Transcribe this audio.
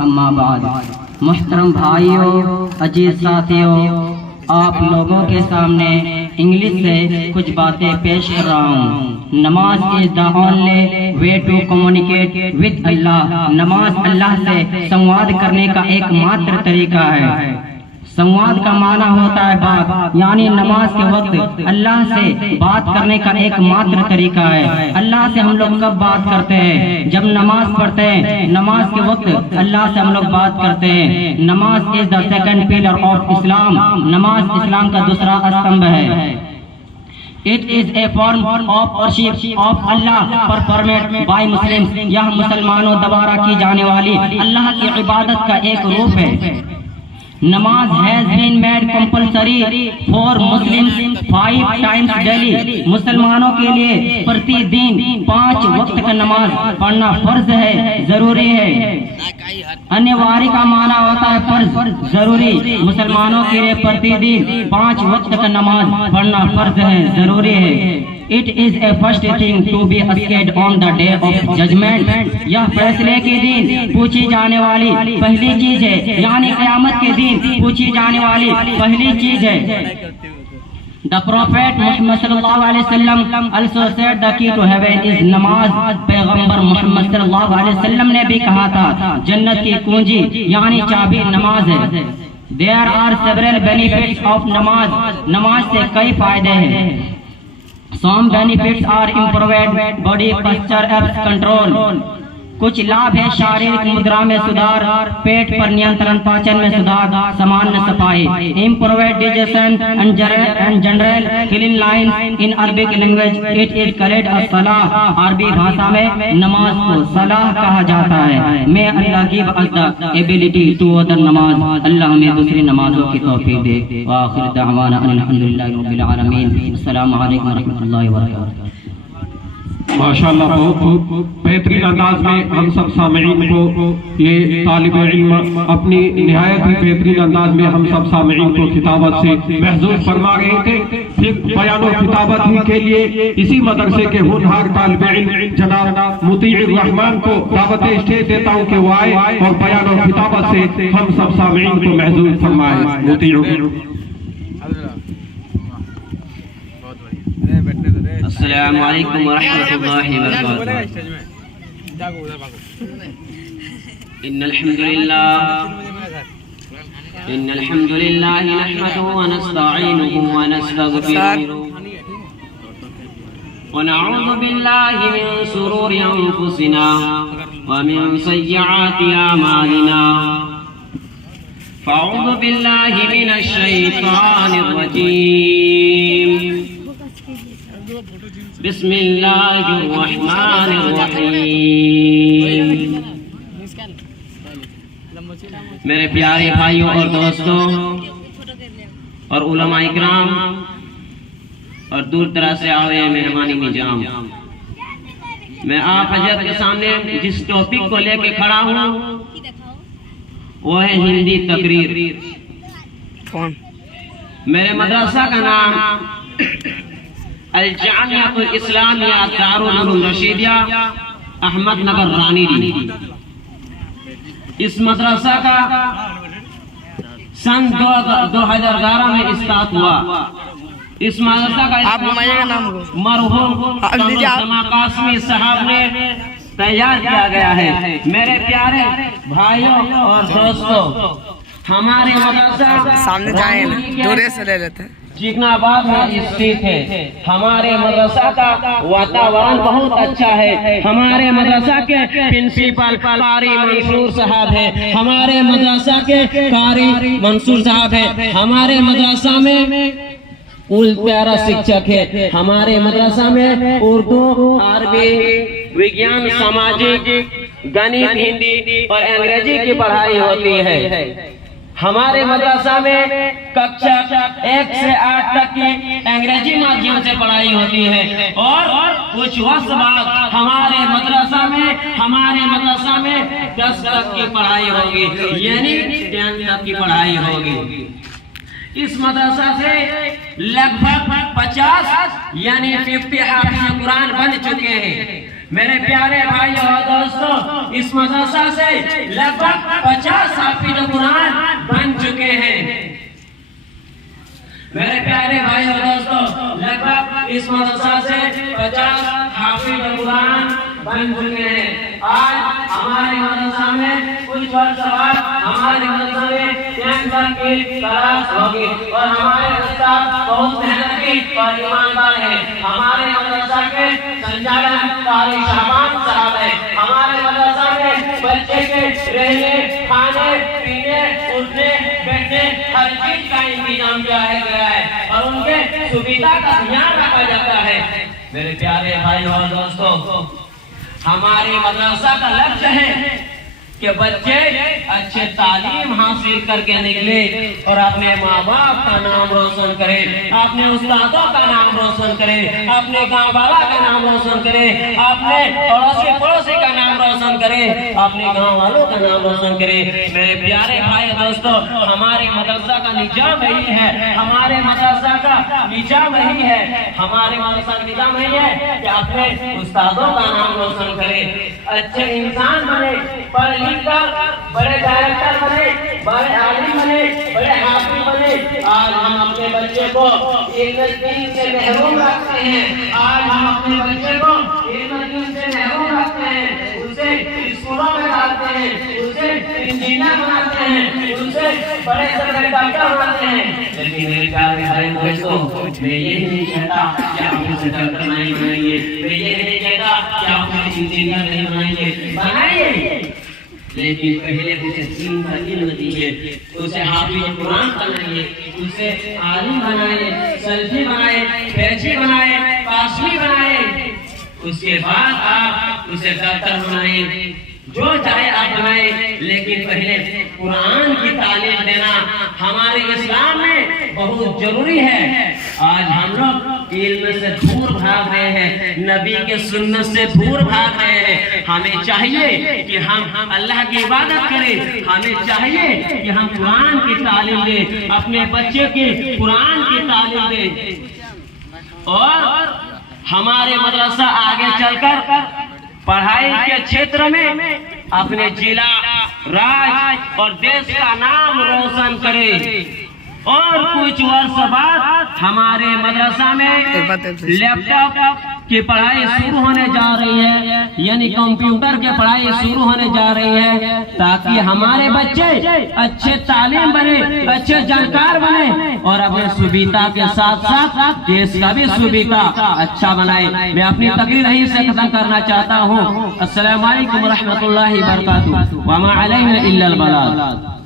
अम्मा बाद। मुहतरम भाइयों, अजीज साथियों, आप लोगों के सामने इंग्लिश से कुछ बातें पेश कर रहा हूँ। नमाज is the only way to communicate with Allah. नमाज अल्लाह से संवाद करने का एकमात्र तरीका है। संवाद का माना होता है बात, यानी नमाज के वक्त अल्लाह से बात करने का एकमात्र तरीका है। अल्लाह से हम लोग कब बात करते हैं? जब नमाज पढ़ते हैं। नमाज के वक्त अल्लाह से हम लोग बात करते हैं। नमाज is the second pillar of Islam. नमाज इस्लाम का दूसरा स्तंभ है। It is a form of worship of Allah performed by Muslims। यह मुसलमानों द्वारा की जाने वाली अल्लाह की इबादत का एक रूप है। Namaz has been made compulsory for Muslims 5 times daily. मुसलमानों के लिए प्रतिदिन 5 वक्त का नमाज पढ़ना फर्ज है, जरूरी है। अनिवार्य का माना होता है फर्ज, जरूरी। मुसलमानों के लिए प्रतिदिन 5 वक्त का नमाज पढ़ना फर्ज है, जरूरी है। It is a first thing to be asked on the day of judgement. यह फैसले के दिन पूछी जाने वाली पहली चीज है, यानी क़यामत के दिन पूछी जाने वाली पहली चीज है। The Prophet Muhammad sallallahu alaihi wasallam also said the key to heaven is नमाज। पैगंबर मोहम्मद सल्लल्लाहु अलैहि वसल्लम ने भी कहा था जन्नत की कुंजी यानी चाबी नमाज है। There are several benefits of नमाज। नमाज से कई फायदे हैं। Some benefits are improved body posture and control। कुछ लाभ है शारीरिक मुद्रा में सुधार, पेट पर नियंत्रण, पाचन में सुधार, सामान्य सफाई। Improved digestion and general cleanliness in Arabic language it is called अस्सलाह। अरबी भाषा में नमाज को सलाह कहा जाता है। May Allah give us the ability to अदर नमाज। अल्लाह हमें दूसरी नमाजों की तौफीक दे। व आखिर दअवाना अल्हम्दुलिल्लाहि रब्बिल आलमीन। अस्सलामु अलैकुम व रहमतुल्लाहि व बरकातहू। माशाअल्लाह, बहुत बेहतरीन अंदाज में हम सब सामईन को ये तालिब इल्म अपनी निहायत ही बेहतरीन अंदाज में हम सब सामईन को खिताबत से महजूज फरमा रहे थे। फिर बयान और खिताबत ही के लिए इसी मदरसे के होनहार तालिब इल्म जनाब मुतीउर रहमान को दावत स्टेज देता हूँ कि वो आए और बयान और खिताबत से हम सब सामईन को महजूज फरमाए। मुतीउर। अस्सलामु अलैकुम व रहमतुल्लाहि व बरकातहू। इन्नल हम्दुलिल्लाह नहमदुहु व नस्तईनुहु व नस्तगफिरुहु व नऊज़ु बिल्लाहि मिन शुरूरि अनफुसिना व मिन सय्यिआति अमालिना। फ़अऊज़ु बिल्लाहि मिनश शैतानिर रजीम। बिस्मिल्लाहिर्रहमानिर्रहीम। मेरे प्यारे भाइयों और दोस्तों और उलमा इकराम और दूर दराज से आए हुए मेहमानी निजाम, मैं आप हजरत के सामने जिस टॉपिक को लेके खड़ा हूँ वो है हिंदी तकरीर। मेरे मदरसा का नाम अल-जामिअतुल इस्लामिया दारुल उलूम रशीदिया अहमदनगर रानी। इस मदरसा का सन 2011 में इस्तात हुआ। इस मदरसा का मरहूम कासमी साहब ने तैयार किया गया है। मेरे प्यारे भाइयों और दोस्तों, हमारे मदरसा सामने जाए दूरे से ले लेते हैं। चिकनाबाद में स्थित है। हमारे मदरसा का वातावरण बहुत अच्छा है। हमारे मदरसा के प्रिंसिपल कारी मंसूर साहब है। हमारे मदरसा के कारी मंसूर साहब है। हमारे मदरसा में कुल 13 शिक्षक है। हमारे मदरसा में उर्दू, अरबी, विज्ञान, सामाजिक, गणित, हिंदी और अंग्रेजी की पढ़ाई होती है। हमारे मदरसा में कक्षा 1 से 8 तक की अंग्रेजी माध्यम से पढ़ाई होती है और कुछ वर्ष बाद हमारे मदरसा में 10 तक की पढ़ाई होगी, यानी 10 तक की पढ़ाई होगी। इस मदरसा से लगभग 50 यानी 50 हाफिज़ कुरान बन चुके हैं। मेरे प्यारे भाइयों और दोस्तों, इस मदरसा से लगभग 50 हाफिज कुरान बन चुके हैं। मेरे प्यारे भाई और दोस्तों, लगभग इस मदरसा से 50 हाफिज कुरान बन चुके हैं। आज हमारे मदरसा में कुछ वर्ष बाद हमारे मदरसा में कैंसर की तलाश होगी और हमारे उस्ताद बहुत मेहनती और ईमानदार हैं। हमारे मदरसा के संचालक कारी शाबान साहब हैं। हमारे मदरसा में बच्चे के रहने, खाने, पीने, उठने, बैठने हर चीज का इंतजाम किया गया है और उनके सुविधा का ध्यान रखा जाता है। मेरे प्यारे भाई और दोस्तों, हमारे मदरसा का लक्ष्य है कि बच्चे अच्छे तालीम हासिल करके निकले और अपने माँ बाप का नाम रोशन करे, अपने उस्तादों का नाम रोशन करे, अपने गांव वाला का नाम रोशन करे, अपने पड़ोसी का नाम रोशन करे, अपने गांव वालों का नाम रोशन करे। मेरे प्यारे भाई दोस्तों, हमारे मदरसा का निजाम यही है, हमारे मदरसा का निजाम यही है, हमारे मदरसा का निजाम यही है कि अपने उस्तादों का नाम रोशन करे, अच्छे इंसान बने, पढ़ बड़े डायरेक्टर बने, बड़े आलिम बने, बड़े हाफिज बने। आज हम अपने बच्चे को इल्म-ए-दीन से महरूम रखते हैं। आज हम अपने बच्चे को इल्म-ए-दीन से महरूम रखते हैं, उसे स्कूलों में डालते हैं, उसे इंजीनियर बनाते हैं, उसे बड़े से बड़े डॉक्टर बनाते हैं। लेकिन मेरे प्यारे भाई दोस्तों, मैं ये नहीं कहता कि आप उसे डॉक्टर नहीं बनाइए, मैं ये नहीं कहता कि आप उसे इंजीनियर नहीं बनाइए, बनाइए, लेकिन पहले उसे दीन का इल्म दीजिए, उसे हाफिज कुरान बनाइए, उसे आलिम बनाइए, सल्फी बनाए, फैजी बनाए, कासमी बनाए, उसके बाद आप उसे डॉक्टर बनाए, जो चाहे आप बनाए, लेकिन पहले कुरान की तालीम देना हमारे इस्लाम में बहुत जरूरी है। आज हम लोग इल्म से दूर भाग रहे हैं, नबी के सुन्नत से दूर भाग रहे हैं। हमें चाहिए कि हम अल्लाह की इबादत करें, हमें चाहिए कि हम कुरान की तालीम दें, अपने बच्चे की कुरान की तालीम दें और हमारे मदरसा आगे चलकर पढ़ाई के क्षेत्र में अपने जिला, राज्य और देश का नाम रोशन करे। और कुछ वर्ष बाद हमारे मदरसा में लैपटॉप की पढ़ाई शुरू होने जा रही है, यानी कंप्यूटर की पढ़ाई शुरू होने जा रही है, ताकि हमारे बच्चे अच्छे तालीम बने, अच्छे जानकार बने और अपने सुविधा के साथ साथ देश का भी सुविधा अच्छा बनाए। मैं अपनी तकरीर यहीं से खत्म करना चाहता हूँ। अस्सलामु अलैकुम रहमतुल्लाहि व बरकातुहू। व मा अलैना इल्लल बलाग।